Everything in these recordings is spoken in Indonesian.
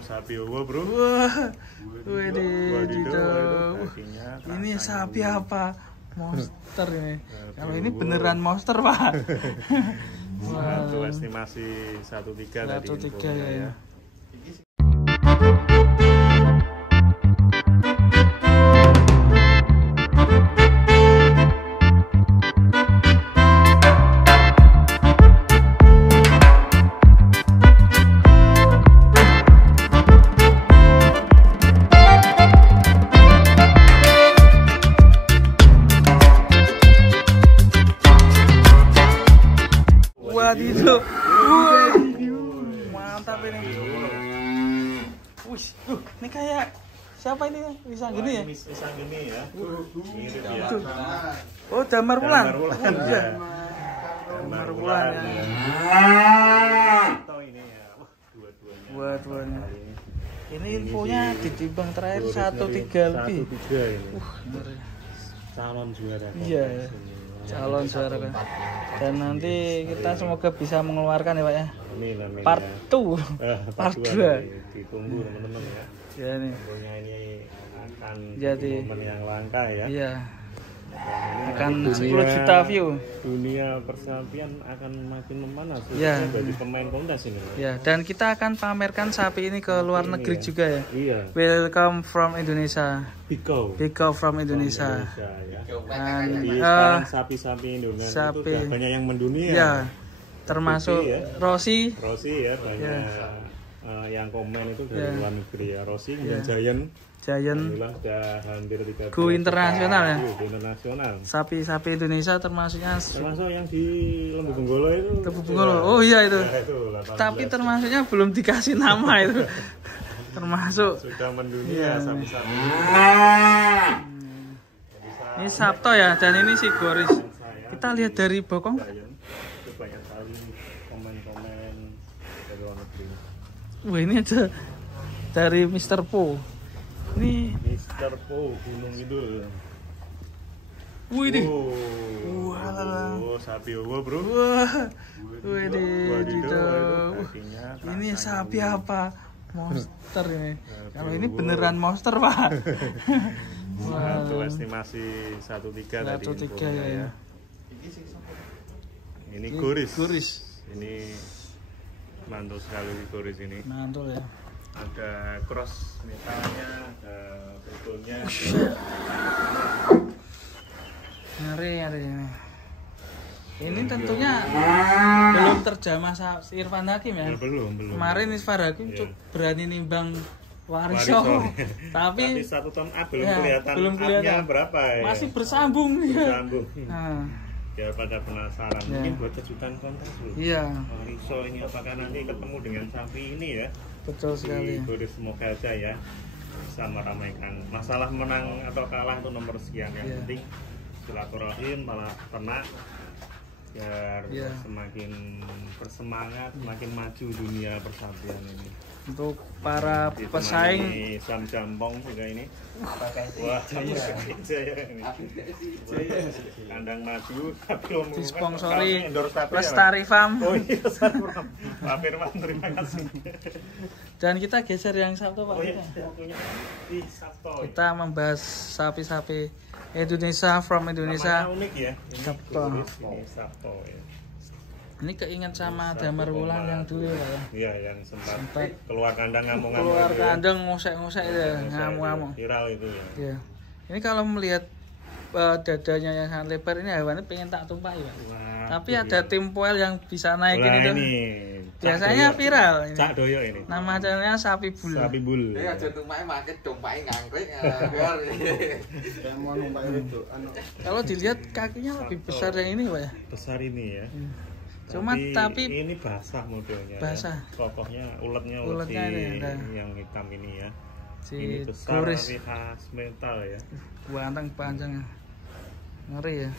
sapi ungu bro. Wah, Dito. Ini sapi apa? Monster ini. Kalau ini beneran monster pak. Satu estimasi 1,3 tadi. 1,3 ya. Dito. Mantap ini. Wih, ini kayak siapa ini? Bisa gini ya? Bisa gini ya. Mirip ya. Oh, Damar Wulan. Iya. Damar Wulan ya. Atau ini ya. Wah, Dua-duanya. Ini infonya ditimbang terakhir 1,3 lebih. 1,3 ini. Ngeri. Calon juara. Iya. Calon juara kan. Dan nanti kita semoga bisa mengeluarkan ya Pak ya. Ini namanya Part 2. Part 2. Ditunggu teman-teman ya. Ya nih. Tentunya ini akan Jadi momen yang langka ya. Iya. Akan 10 juta view. Dunia persapian akan makin memanas Ya. bagi pemain Komdas ini. Ya, dan kita akan pamerkan sapi ini ke luar negeri ya. juga ya. Iya. Welcome from Indonesia. Biko from Indonesia. ya. Dan Jadi sekarang sapi-sapi Indonesia itu sapi. udah banyak yang mendunia. Ya, termasuk ya. Rossi. Rossi ya banyak yang komen itu dari luar negeri ya. Rossi dan Giant. Alhamdulillah sudah hampir 3 Go internasional ya. Go internasional. Sapi-sapi Indonesia termasuk yang di Lembu Benggolo itu. Lembu Benggolo. Oh iya itu. Ya, itu 18. Tapi termasuknya belum dikasih nama itu. Termasuk sudah mendunia sapi-sapi. Ini Sabto ya, dan ini si Goris. Kita lihat dari bokong. Itu banyak sekali komen-komen dari luar negeri. Wah ini aja dari Mr. Po. Ini Mr. Po Gunung Kidul. Wih deh. Oh, sapi ungu bro. Wah, Dito. Ini Ini sapi apa? Monster ini. Kalau ini beneran monster pak. Satu estimasi 1,3 tadi. 1,3 ya. Ini Goris. Ini mantul sekali Goris ini. mantul ya. Ada cross metalnya, ada betulnya. Ngeri ini. Ini tentunya belum terjamah Irfan Hakim ya. Belum. Kemarin Irfan Hakim berani nimbang Wariso. Tapi 1 ton belum kelihatan berapa ya. Masih bersambung ya. Nah. Biar pada penasaran. Ya. Mungkin buat kejutan kontes loh. Iya. Wariso ini apakah nanti ketemu dengan sapi ini ya? Betul sekali. Semoga aja ya bisa meramaikan. Masalah menang atau kalah itu nomor sekian, yang penting silaturahim malah ternak biar semakin bersemangat, semakin maju dunia persapian ini. Untuk para pesaing Sam Jampong juga ini. Wah, ini. Kandang maju tapi disponsori Lestari Farm. Oh iya, Pak Firman, terima kasih. Dan kita geser yang Sabtu Pak. Oh iya, di Sabtu. Kita membahas sapi-sapi Indonesia from Indonesia. Namanya unik ya. Ini Sabtu ya. Ini keinget sama Damar Wulan yang dulu ya Pak ya. Iya, yang sempat keluar kandang ngamuk-ngamuk. Keluar kandang ngosek-ngosek ya, ngamuk-ngamuk. Viral itu ya. Iya. Ini kalau melihat dadanya yang sangat lebar ini hewannya pengen tak tumpah ya. Tapi ada tim poel yang bisa naikin itu. Biasanya viral ini. Cak Doyo ini. Nama channelnya Sapi Bul. Sapi Bul. Aja tumpake maket tumpake ngangkrik. Kalau dilihat kakinya lebih besar yang ini Pak ya. Besar ini ya. Cuma tapi ini basah modelnya. Basah. Ya. Kokohnya uletnya ini yang hitam ini ya. Si ini besar Goris. tapi khas metal ya. Buantang panjang. Ngeri ya.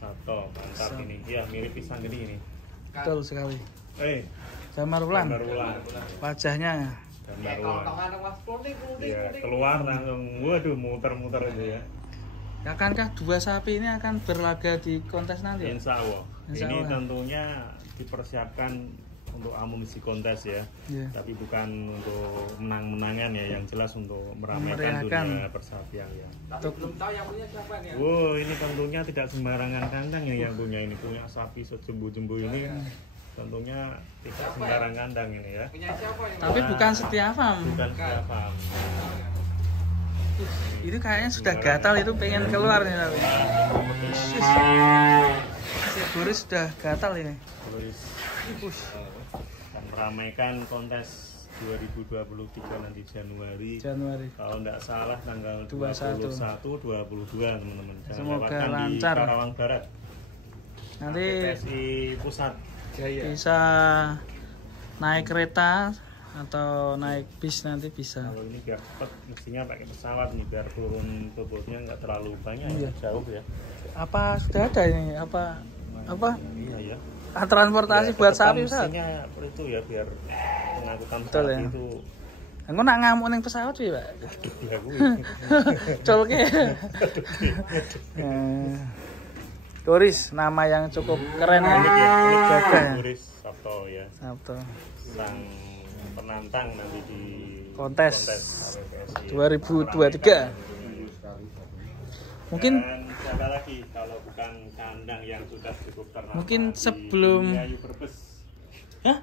Satu mantap ini. Ya mirip pisang gede ini. Betul sekali. Damar Wulan. Wajahnya. Damar Wulan. Ya, keluar langsung waduh muter-muter itu ya. Akankah dua sapi ini akan berlaga di kontes nanti? Insya Allah. Ini tentunya dipersiapkan untuk amunisi kontes ya, tapi bukan untuk menang-menangan ya, yang jelas untuk meramaikan dunia persapian ya. Tapi belum tahu yang punya siapa nih. Wow, ini tentunya tidak sembarangan kandang ya yang punya ini, punya sapi sejumbu-jumbu ini. Tentunya tidak sembarang kandang ini ya. Punya siapa ini? Tapi bukan Setiafam. Bukan Setiafam. Itu kayaknya sudah gatal, itu pengen keluar nih tapi. Si Boris sudah gatal ini. Boris akan meramaikan kontes 2023 nanti Januari. Kalau tidak salah tanggal 21, 22 teman-teman. Semoga lancar. Di Karawang Barat. Nanti PSI Pusat Jaya. Bisa naik kereta atau naik bis nanti bisa. Kalau ini biar cepat mestinya pakai pesawat nih biar turun bobotnya nggak terlalu banyak ya, jauh ya. Apa sudah ada ini? Apa? Iya ya. Transportasi ya, buat sapi Ustaz. Mestinya itu ya biar pengangkutan betul, sapi ya. itu. Aku nak ngamuk ning pesawat piye, Pak? Ya kuwi. Colke. Boris, nama yang cukup keren ya. Boris Sabto ya. Sabto. Sang penantang nanti di kontes PSI 2023. Mungkin siapa lagi kalau bukan kandang yang sudah cukup ternama. Mungkin sebelum Bumi Ayu Brebes. Hah?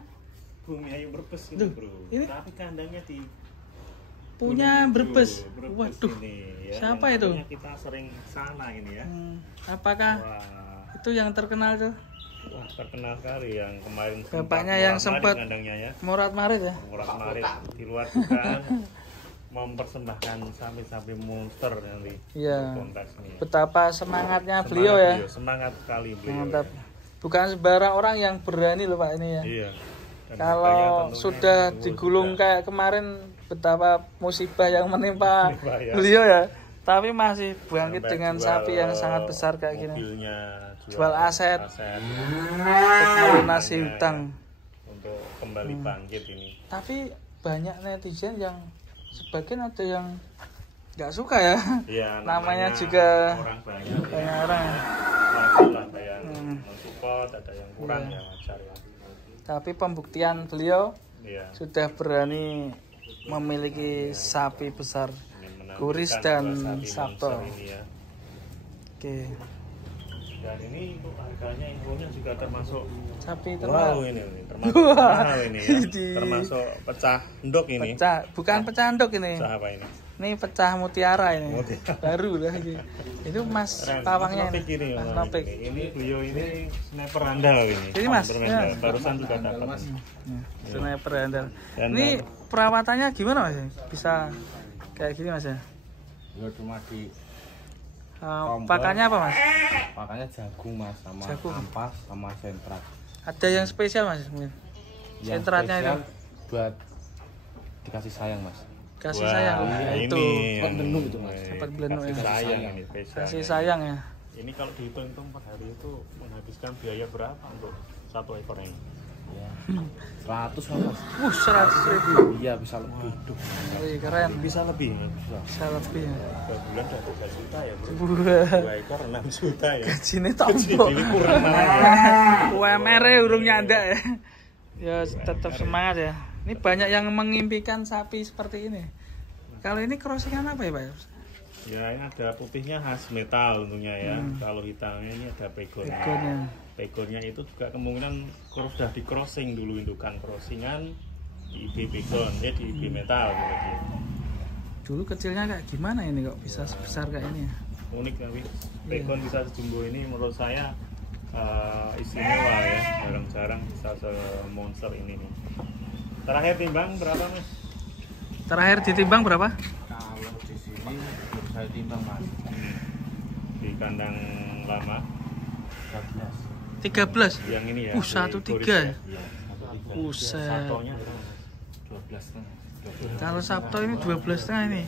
Bumi Ayu Brebes ini, Bro. Ini? Tapi kandangnya di punya Brebes. Waduh. Ini, ya, siapa itu? Kita sering sana ini ya. Apakah itu yang terkenal tuh? Wah, terkenal sekali yang kemarin. Bapaknya yang sempat morat-marit ya. Morat-marit di luar juga mempersembahkan sapi-sapi monster nanti. Iya. Kontes ini. Betapa semangatnya beliau ya. Semangat sekali beliau. Mantap. Ya. Bukan sembarang orang yang berani loh Pak ini ya. Iya. Kalau sudah digulung kayak kemarin, betapa musibah yang menimpa beliau ya. Tapi masih bangkit dengan sapi yang sangat besar kayak gini. Jual aset untuk melunasi hutang. Untuk kembali bangkit ini. Tapi banyak netizen yang sebagian ada yang nggak suka ya. Iya, namanya juga orang banyak orang. Ada yang mensupport, ada yang kurang ya wajar ya. Tapi pembuktian beliau sudah berani memiliki sapi besar, Boris dan Sabto. Ya. Oke. Dan ini untuk harganya infonya juga termasuk sapi termahal. Wow, ini termasuk mahal ini ya. Termasuk pecah endok ini. Bukan pecah endok ini. Pecah apa ini? Ini pecah mutiara ini. Baru lah ini. Itu Mas pawangnya ini. Mas Nopik. Ini beliau ini sniper andal ini. Ini Mas. Ya. Barusan juga dapat. Sniper andal. Ini perawatannya gimana Mas? Bisa kayak gini Mas ya? Ya cuma di pakannya apa Mas? Pakannya jagung Mas, sama ampas sama sentrat. Ada yang spesial Mas? Sentratnya itu buat dikasih sayang Mas. Kasih sayang. Itu pendenung itu Mas. Dapat belenu ya. Sayang ini spesial. Kasih sayang ya. Ini kalau dihitung per hari itu menghabiskan biaya berapa untuk satu ekor ini? Ya. 100 Mas. 100.000. Iya, bisa lebih. Keren. Bisa lebih. Bisa lebih. Per bulan udah 3 juta ya, Bro. 2 ekor 6 juta ya. Gajine tombo. Ini kurang ya. UMR-nya urung nyandak ya. Ya tetap semangat ya. Ini banyak yang mengimpikan sapi seperti ini. Kalau ini crossingan apa ya, Pak? Ya, ini ada putihnya khas metal tentunya ya. Kalau hitamnya ini ada pegonnya. Pegonnya itu juga kemungkinan sudah di crossing dulu, indukan crossingan di IB pegon, ya di IB metal gitu. Dulu kecilnya kayak gimana ini kok bisa sebesar kayak ini ya? Unik tapi pegon bisa sejumbo ini menurut saya istimewa ya, jarang-jarang bisa se-monster ini nih. Terakhir timbang berapa Mas? Terakhir ditimbang berapa? Kalau di sini saya timbang Mas. Di kandang lama 13. Yang ini ya. 1,3 ya. Buset. Sabtonya 12,5. Kalau Sabto ini 12,5 ini.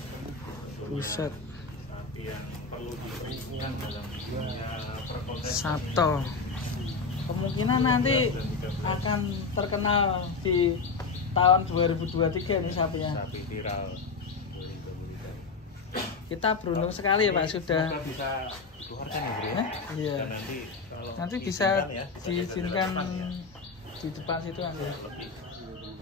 Buset. Tapi yang perlu diperhitungkan dalam Sabto. Kemungkinan nanti akan terkenal di tahun 2023 nih sapinya. Sapi viral. Kita beruntung sekali ya Pak sudah. Bisa keluarkan ya Bro. Iya. Dan nanti Bisa diizinkan di depan situ kan ya.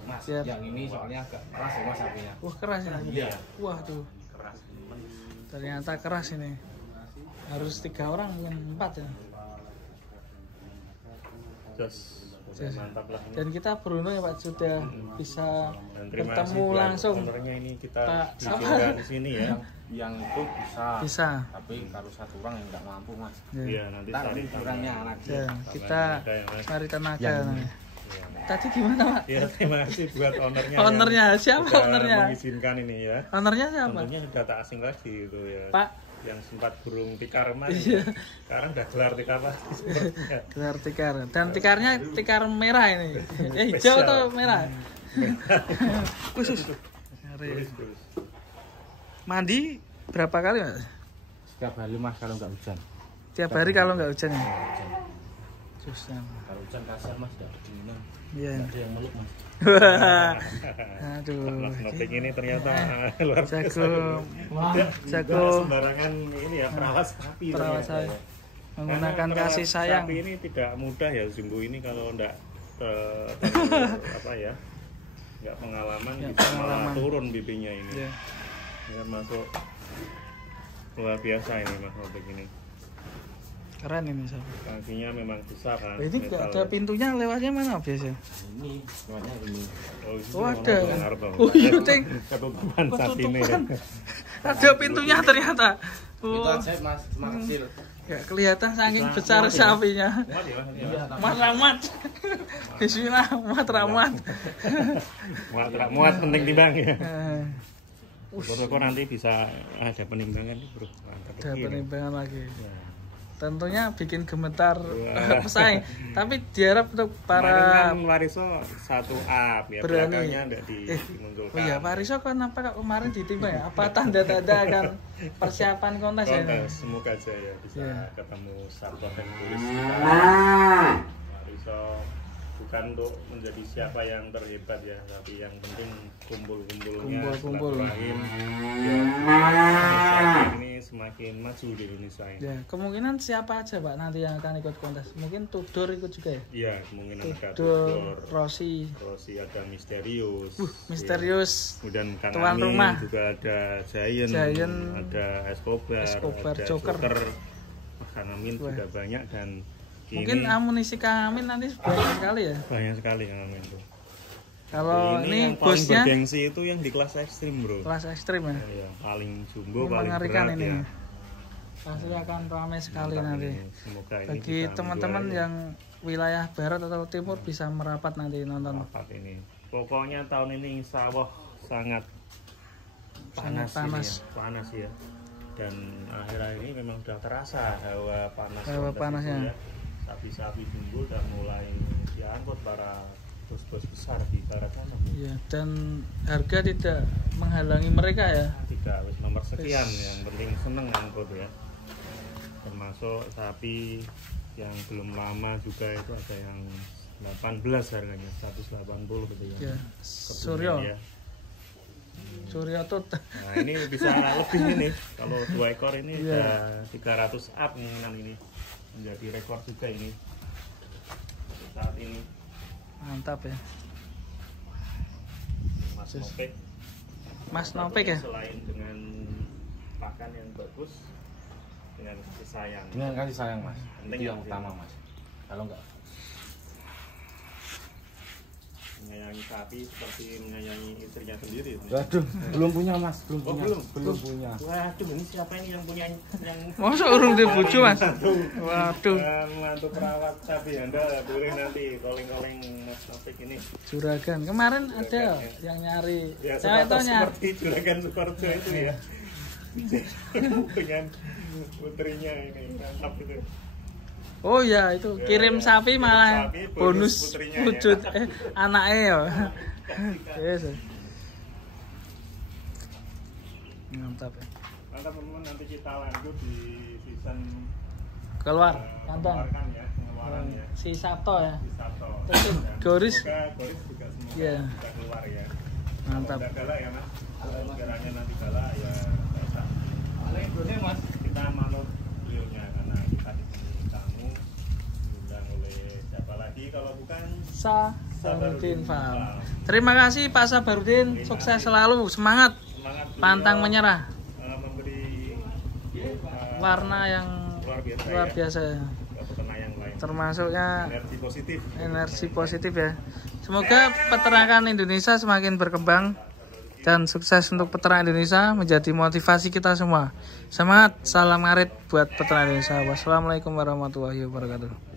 Mas, yang ini soalnya agak keras ya mas sapinya. Wah keras ya. Iya. Wah tuh. Keras. Ternyata keras ini. Harus 3 orang mungkin 4 ya. Mantap lah. Dan kita beruntung ya Pak sudah bisa bertemu langsung. Ownernya ini kita Pak diizinkan di sini ya. Yang itu bisa. Bisa. Tapi kalau 1 orang yang nggak mampu mas. Iya nanti cari kurangnya anak. Ya, kita cari tenaga. Ya. Tadi gimana Pak? Ya terima kasih buat ownernya. Ownernya siapa ownernya? Mengizinkan ini ya. Ownernya siapa? Tentunya data asing lagi itu ya. Pak. Yang sempat burung tikar kemarin. Iya. Sekarang udah gelar tikar lagi. Gelar tikar. Dan tikarnya tikar merah ini. Hijau atau merah? Khusus. Mandi berapa kali Mas? Setiap hari mas kalau nggak hujan. Tiap hari kalau nggak hujan ya? Susah. Kalau hujan kasar mas nggak kedinginan. Iya. Ada yang meluk mas. Aduh. Mas Nopik ini ternyata luar biasa. Jago sembarangan ini ya perawat sapi. Perawat sapi. Menggunakan kasih sayang. Sapi ini tidak mudah ya Jumbo ini kalau enggak apa ya? Enggak pengalaman bisa malah turun bibinya ini. Iya. Ya, masuk luar biasa ini Mas Nopik ini. Keren ini sapi. Kakinya memang besar kan. Ini nggak ada pintunya, lewatnya mana biasanya? Ini lewatnya ini. Oh ada. Oh iya ting. Ketutupan saat ini. Ada pintunya ternyata. Itu aja mas, cuma kecil. Gak kelihatan saking besar sapinya. Mat Rahmat. Bismillah, Mat Rahmat. Muat penting timbang ya. Kok nanti bisa ada penimbangan bro. Ada penimbangan lagi. Tentunya bikin gemetar pesaing. Tapi diharap untuk para Wariso 1 up ya. Belakangnya enggak dimunculkan. Oh iya, Pak Riso kenapa kok kemarin ditimbang ya? Apa tanda-tanda akan persiapan kontes ya? Semoga aja ya bisa ketemu Sabto dan Turis. Pak Riso bukan untuk menjadi siapa yang terhebat ya, tapi yang penting kumpul-kumpulnya. Rahim. Ini semakin maju di Indonesia ini. Ya, kemungkinan siapa aja Pak nanti yang akan ikut kontes? Mungkin Tudor ikut juga ya? Iya, kemungkinan ada Tudor, Rossi ada Misterius. Misterius. Ya. Kemudian tuan rumah juga ada Giant, ada Escobar, ada Joker. Kang Amin juga banyak dan mungkin amunisi Kang Amin nanti banyak sekali ya? Banyak sekali Kang Amin tuh. Kalau ini yang bosnya paling bergengsi itu yang di kelas ekstrim bro. Kelas ekstrim ya? Iya, paling jumbo, ini paling mengerikan berat ini. ya. Pasti akan ramai sekali nanti. Semoga ini bagi teman-teman yang wilayah barat atau timur bisa merapat nanti nonton. Merapat ini. Pokoknya tahun ini insya Allah sangat panas ya. Dan akhir-akhir ini memang sudah terasa hawa panasnya. Ya. Sapi-sapi jumbo udah mulai diangkut para bos-bos besar di barat sana. Iya, dan harga tidak menghalangi mereka ya. Tidak, nomor sekian yang penting seneng angkut ya. Termasuk sapi yang belum lama juga itu ada yang 18 harganya, 180 gitu ya. Iya. Suryo. Ya. Suryo Tut. Nah, ini bisa lebih ini. Kalau 2 ekor ini udah 300 up kemungkinan ini. Menjadi rekor juga ini. Saat ini. Mantap ya. Mas Nopik ya. Selain dengan pakan yang bagus, dengan kasih sayang. Dengan kasih sayang mas. Itu yang utama mas. Kalau enggak menyayangi sapi seperti menyayangi istrinya sendiri. Waduh, belum punya mas, belum punya. Waduh, ini siapa ini yang punya yang masa urung di bojo mas? Waduh. Mantu perawat sapi Anda boleh nanti calling Mas Nopik ini. Juragan kemarin ada yang nyari. Ya, seperti Juragan Sukorjo itu ya. Dengan putrinya ini mantap itu. Oh ya itu kirim sapi malah bonus wujud anaknya ya. Yes. Mantap ya. Mantap teman-teman, nanti kita lanjut di season keluar nonton ya, pengeluaran ya. Si Sabto ya. Si Sabto. Terus Goris. Goris juga semoga bisa keluar ya. Mantap. Kalau gala ya mas. Kalau kiranya nanti gala ya bisa. Boleh mas. Kita manut beliaunya karena kita ditemui tamu diundang oleh siapa lagi lagi, kalau bukan Sabarudin Farm. Terima kasih Pak Sabarudin, sukses selalu, semangat pantang menyerah, memberi warna yang luar biasa. Termasuknya energi positif ya. Semoga peternakan Indonesia semakin berkembang dan sukses untuk peternak Indonesia, menjadi motivasi kita semua. Semangat, salam ngarit buat peternak Indonesia. Wassalamualaikum warahmatullahi wabarakatuh.